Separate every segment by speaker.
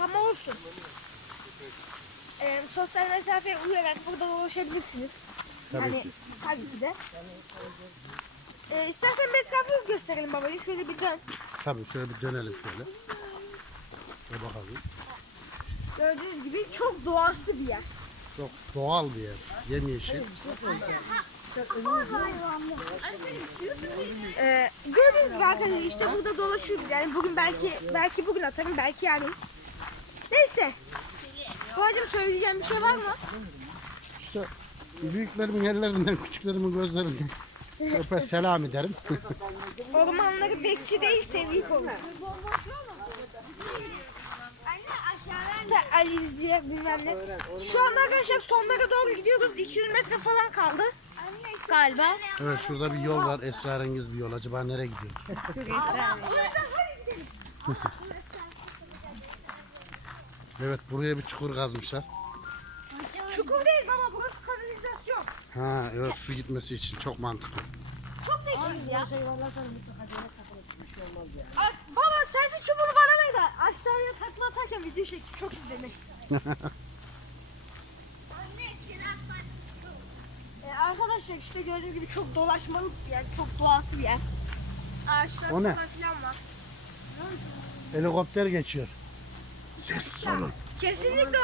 Speaker 1: Ama olsun. Sosyal mesafeye uyarak burada dolaşabilirsiniz.
Speaker 2: Tabii ki.
Speaker 1: Tabii ki de. İstersen bir etrafı gösterelim babacığım. Şöyle bir dön.
Speaker 2: Tabii şöyle bir dönelim şöyle. Şöyle bakalım.
Speaker 1: Gördüğünüz gibi çok doğası bir yer.
Speaker 2: Çok doğal bir yer. Yemyeşil.
Speaker 1: Gördüğünüz gibi arkadaşlar işte burada dolaşıyoruz. Yani bugün belki bugün atarım, belki yarın. Neyse. Babacığım söyleyeceğim bir şey var mı?
Speaker 2: İşte büyüklerimin ellerinden, küçüklerimin gözlerinden öper selam ederim.
Speaker 1: Ormanları bekçi değil, sevgi korur. Ve Aliziye bilmem ne. Şu anda arkadaşlar sonlara doğru gidiyoruz. 200 metre falan kaldı. Galiba.
Speaker 2: Evet şurada bir yol var. Esrarengiz bir yol. Acaba nereye gidiyoruz? Evet buraya bir çukur kazmışlar.
Speaker 1: Çukur değil baba, burası kanalizasyon.
Speaker 2: Ha evet su gitmesi için çok mantıklı.
Speaker 1: Çok zekiyiz ya. Baba sen şu çubuğu bana ver de aşağıya takla atarken video çek. Çok izlenir. Arkadaşlar işte gördüğünüz gibi çok dolaşmalı bir yer. Çok doğası bir yer. Ağaçlar
Speaker 2: O ne?
Speaker 1: falan filan var.
Speaker 2: Helikopter geçiyor. Sessiz olun.
Speaker 1: Kesinlikle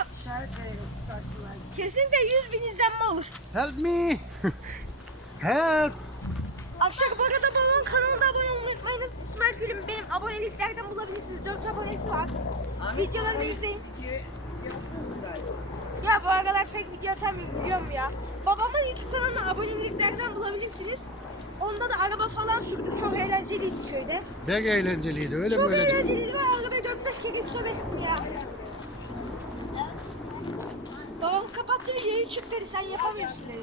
Speaker 1: 100.000 izlenme olur.
Speaker 2: Help me. Help.
Speaker 1: Akşam bu arada babamın kanalına abone olmayı unutmayınız. İsmail Gül'ün benim aboneliklerden bulabilirsiniz. 4 abonesi var. Videolarını izleyin. Ya bu aralar pek video atamıyorum biliyorum ya. Babamın YouTube kanalına aboneliklerden bulabilirsiniz. Onda da araba falan sürdük. Çok eğlenceliydi köyde.
Speaker 2: Pek eğlenceliydi öyle
Speaker 1: Çok
Speaker 2: böyle.
Speaker 1: eğlenceliydi. Ben arabayı 4-5 kere süremedim ya. Babam kapattı videoyu, çık dedi, sen yapamıyorsun dedi.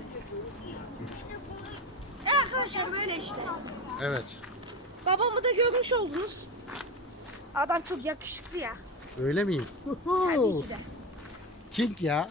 Speaker 1: Arkadaşlar böyle işte.
Speaker 2: Evet.
Speaker 1: Babamı da görmüş oldunuz. Adam çok yakışıklı ya.
Speaker 2: Öyle miyim?
Speaker 1: Tabii ki de.
Speaker 2: King ya.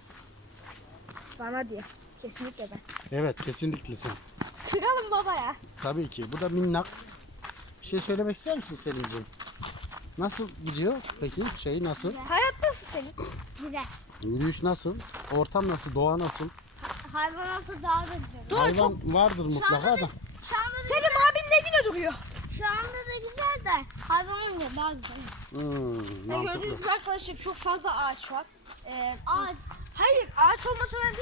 Speaker 1: Bana diye. Kesinlikle ben.
Speaker 2: Evet kesinlikle sen.
Speaker 1: Kıralım baba ya.
Speaker 2: Tabii ki. Bu da minnak. Bir şey söylemek ister misin Selin'ciğim? Nasıl gidiyor peki? Şey nasıl?
Speaker 1: Hayat nasıl senin?
Speaker 3: Güzel.
Speaker 2: Yürüyüş nasıl? Ortam nasıl? Doğa nasıl?
Speaker 3: Hayvan olsa daha da güzel.
Speaker 2: Hayvan vardır mutlaka da.
Speaker 3: Şu anda da,
Speaker 1: Selim abin ne güne duruyor?
Speaker 3: şu anda da güzel de hayvan olunca daha güzel.
Speaker 2: Hmm,
Speaker 1: Ya
Speaker 2: mantıklı.
Speaker 1: gördüğünüz gibi arkadaşlar çok fazla ağaç var.
Speaker 3: Ağaç
Speaker 1: Hayır ağaç olmasa ben